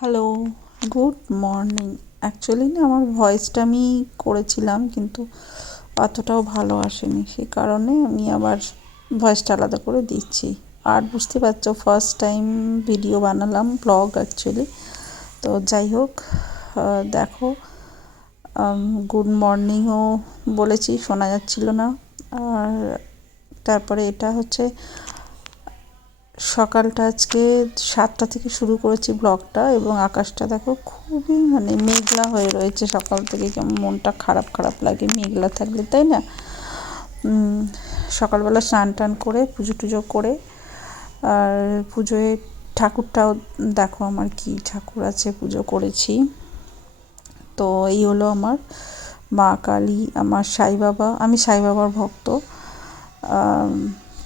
Hello, good morning. Actually না আমার ভয়েসটা আমি করেছিলাম কিন্তু অতটাও ভালো আসেনি, সেই কারণে আমি আবার ভয়েসটা আলাদা করে দিচ্ছি। আর বুঝতে পারছো ফার্স্ট টাইম ভিডিও বানালাম, ব্লগ অ্যাকচুয়ালি। তো যাই হোক, দেখো, গুড মর্নিংও বলেছি, শোনা যাচ্ছিল না। আর তারপরে এটা হচ্ছে সকালটা আজকে 7টা থেকে শুরু করেছি ব্লগটা, এবং আকাশটা দেখো খুবই মেঘলা হয়ে রয়েছে। সকাল থেকে কেমন মনটা খারাপ খারাপ লাগে মেঘলা থাকলে, তাই না? সকালবেলা স্নান টান করে পুজো টুজো করে, আর পুজোয় ঠাকুরটাও দেখো আমার কি ঠাকুর আছে, পুজো করেছি। তো এই হলো আমার মা কালী, আমার সাই বাবা, আমি সাই বাবার ভক্ত।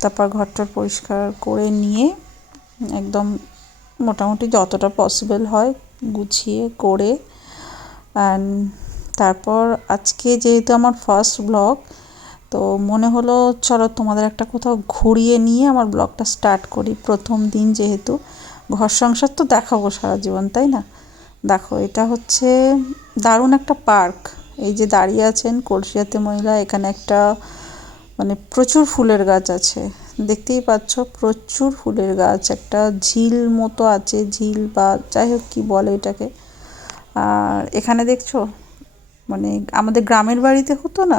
তারপর ঘরটা পরিষ্কার করে নিয়ে একদম মোটামুটি যতটা পসিবল হয় গুছিয়ে করে, অ্যান্ড তারপর আজকে যেহেতু আমার ফার্স্ট ব্লগ, তো মনে হলো চলো তোমাদের একটা কোথাও ঘুরিয়ে নিয়ে আমার ব্লগটা স্টার্ট করি। প্রথম দিন যেহেতু, ঘর সংসার তো দেখাবো সারা জীবন, তাই না? দেখো, এটা হচ্ছে দারুণ একটা পার্ক। এই যে দাঁড়িয়ে আছেন কলসিয়াতে মহিলা, এখানে একটা প্রচুর ফুলের গাছ আছে, দেখতেই পাচ্ছ, প্রচুর ফুলের গাছ। একটা ঝিল মতো আছে, ঝিল বা যাই হোক কী বলে এটাকে। আর এখানে দেখছো আমাদের গ্রামের বাড়িতে হতো না,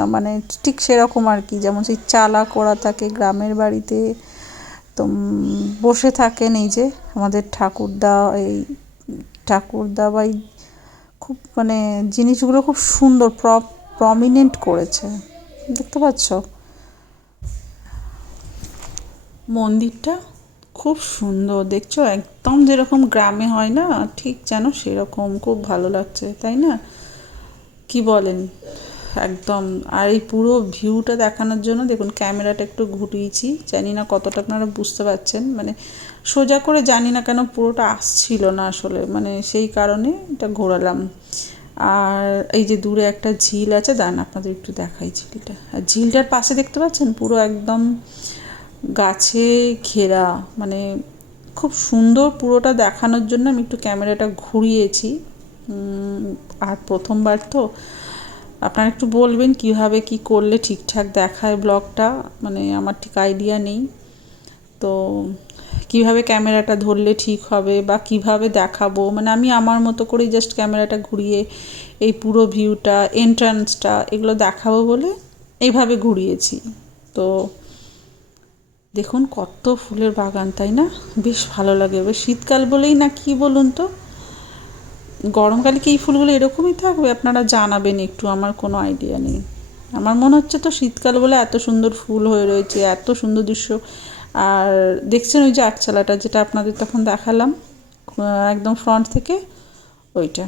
ঠিক সেরকম আর কি, যেমন সেই চালা করা থাকে গ্রামের বাড়িতে। তো বসে থাকেন এই যে আমাদের ঠাকুরদা, এই ঠাকুরদা বাই খুব জিনিসগুলো খুব সুন্দর প্রমিনেন্ট করেছে, দেখতে পাচ্ছ। মন্দিরটা খুব সুন্দর, দেখছো, একদম যেরকম গ্রামে হয় না, ঠিক যেন সেরকম, খুব ভালো লাগছে, তাই না? কি বলেন? একদম। আর এই পুরো ভিউটা দেখানোর জন্য দেখুন ক্যামেরাটা একটু ঘুরিয়েছি, জানি না কতটা আপনারা বুঝতে পারছেন, সোজা করে জানি না কেন পুরোটা আসছিল না আসলে, সেই কারণে এটা ঘোরালাম। আর এই যে দূরে একটা ঝিল আছে, দাঁড়ান আপনাদের একটু দেখাই ঝিলটা। আর ঝিলটার পাশে দেখতে পাচ্ছেন পুরো একদম গাছে ঘেরা, খুব সুন্দর। পুরোটা দেখানোর জন্য আমি একটু ক্যামেরাটা ঘুরিয়েছি। আর প্রথমবার তো, আপনারা একটু বলবেন কিভাবে কি করলে ঠিকঠাক দেখায় ব্লগটা, আমার ঠিক আইডিয়া নেই। তো কিভাবে ক্যামেরাটা ধরলে ঠিক হবে বা কিভাবে দেখাবো, আমি আমার মতো করেই জাস্ট ক্যামেরাটা ঘুরিয়ে এই পুরো ভিউটা, এন্ট্রান্সটা, এগুলো দেখাবো বলে এইভাবে ঘুরিয়েছি। তো দেখুন কত ফুলের বাগান, তাই না? বেশ ভালো লাগে। এবার শীতকাল বলেই না, কি বলুন তো, গরমকালে কি এই ফুলগুলো এরকমই থাকবে? আপনারা জানাবেন একটু, আমার কোনো আইডিয়া নেই। আমার মনে হচ্ছে তো শীতকাল বলে এত সুন্দর ফুল হয়ে রয়েছে, এত সুন্দর দৃশ্য। আর দেখছেন ওই যে আটচালাটা, যেটা আপনাদের তখন দেখালাম একদম ফ্রন্ট থেকে, ওইটা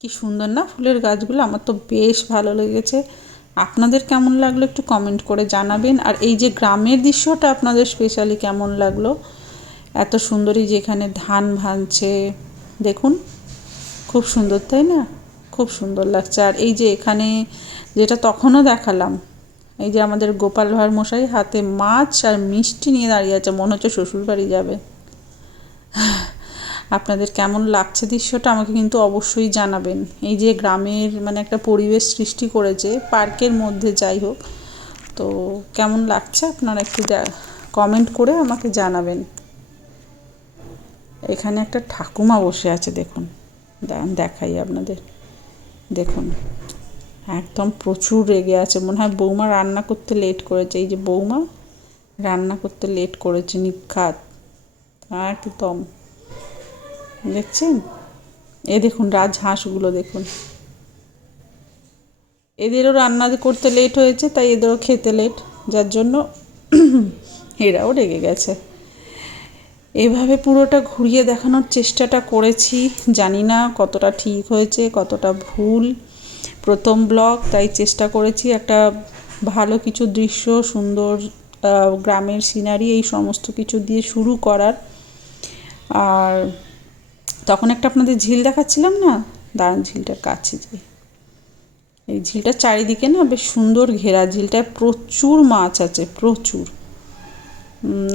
কি সুন্দর না ফুলের গাছগুলো, আমার তো বেশ ভালো লেগেছে। আপনাদের কেমন লাগলো একটু কমেন্ট করে জানাবেন। আর এই যে গ্রামের দৃশ্যটা আপনাদের স্পেশালি কেমন লাগলো, এত সুন্দরই যেখানে ধান ভাঙছে, দেখুন খুব সুন্দর, তাই না? খুব সুন্দর লাগছে। আর এই যে এখানে যেটা তখনও দেখালাম, এই যে আমাদের গোপাল ভাঁড় মশাই হাতে মাছ আর মিষ্টি নিয়ে দাঁড়িয়ে আছে, মনে হচ্ছে শ্বশুরবাড়ি যাবে। আপনাদের কেমন লাগছে দৃশ্যটা আমাকে কিন্তু অবশ্যই জানাবেন। এই যে গ্রামের একটা পরিবেশ সৃষ্টি করেছে পার্কের মধ্যে, যাই হোক, তো কেমন লাগছে আপনারা একটু কমেন্ট করে আমাকে জানাবেন। এখানে একটা ঠাকুমা বসে আছে, দেখুন, দেখাই আপনাদের, দেখুন একদম প্রচুর রেগে আছে, মনে হয় বৌমা রান্না করতে লেট করেছে। এই যে বৌমা রান্না করতে লেট করেছে, নিখাত একদম, দেখছেন? এ দেখুন রাজহাঁসগুলো দেখুন, এদেরও রান্না করতে লেট হয়েছে, তাই এদেরও খেতে লেট, যার জন্য এরাও রেগে গেছে। এভাবে পুরোটা ঘুরিয়ে দেখানোর চেষ্টাটা করেছি, জানি না কতটা ঠিক হয়েছে কতটা ভুল। প্রথম ব্লগ, তাই চেষ্টা করেছি একটা ভালো কিছু দৃশ্য, সুন্দর গ্রামের সিনারি, এই সমস্ত কিছু দিয়ে শুরু করার। আর তখন একটা আপনাদের ঝিল দেখাচ্ছিলাম না, দাঁড়ান ঝিলটার কাছে যে, এই ঝিলটার চারিদিকে না বেশ সুন্দর ঘেরা, ঝিলটায় প্রচুর মাছ আছে, প্রচুর।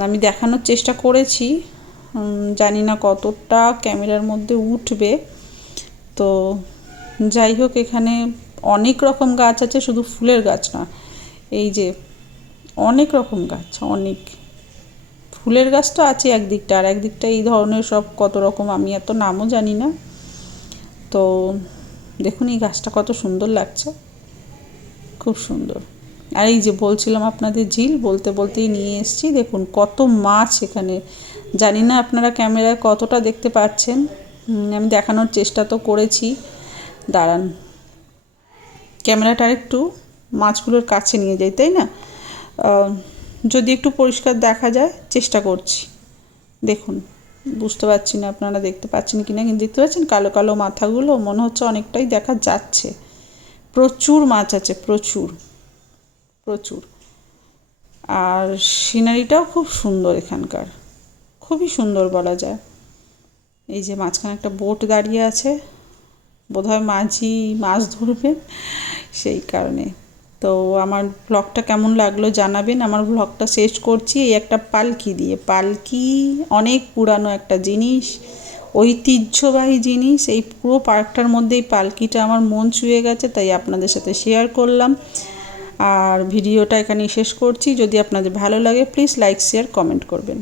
আমি দেখানোর চেষ্টা করেছি, জানি না কতটা ক্যামেরার মধ্যে উঠবে। তো যাই হোক, এখানে অনেক রকম গাছ আছে, শুধু ফুলের গাছ না, এই যে অনেক রকম গাছ, অনেক ফুলের গাছ তো আছে একদিকটা, আর একদিকটা এই ধরনের সব কত রকম, আমি এত নামও জানি না। তো দেখুন এই গাছটা কত সুন্দর লাগছে, খুব সুন্দর। আর এই যে বলছিলাম আপনাদের ঝিল, বলতে বলতেই নিয়ে এসেছি, দেখুন কত মাছ এখানে। জানি না আপনারা ক্যামেরায় কতটা দেখতে পাচ্ছেন, আমি দেখানোর চেষ্টা তো করেছি। দাঁড়ান, ক্যামেরাটা একটু মাছগুলোর কাছে নিয়ে যাই, তাই না? যদি একটু পরিষ্কার দেখা যায় চেষ্টা করছি। দেখুন, বুঝতে পারছি না আপনারা দেখতে পাচ্ছেন কি না, কিন্তু দেখতে পাচ্ছেন কালো কালো মাথাগুলো, মনে হচ্ছে অনেকটাই দেখা যাচ্ছে। প্রচুর মাছ আছে, প্রচুর প্রচুর। আর সিনারিটাও খুব সুন্দর এখানকার, খুবই সুন্দর বলা যায়। এই যে মাঝখানে একটা বোট দাঁড়িয়ে আছে, বোধহয় মাঝি মাছ ধরবেন, সেই কারণে। তো আমার ব্লগটা কেমন লাগলো জানাবেন। আমার ব্লগটা শেষ করছি এই একটা পালকি দিয়ে। পালকি অনেক পুরানো একটা জিনিস, ঐতিহ্যবাহী জিনিস। এই পুরো পার্কটার মধ্যে এই পালকিটা আমার মন ছুঁয়ে গেছে, তাই আপনাদের সাথে শেয়ার করলাম। আর ভিডিওটা এখানেই শেষ করছি। যদি আপনাদের ভালো লাগে প্লিজ লাইক, শেয়ার, কমেন্ট করবেন।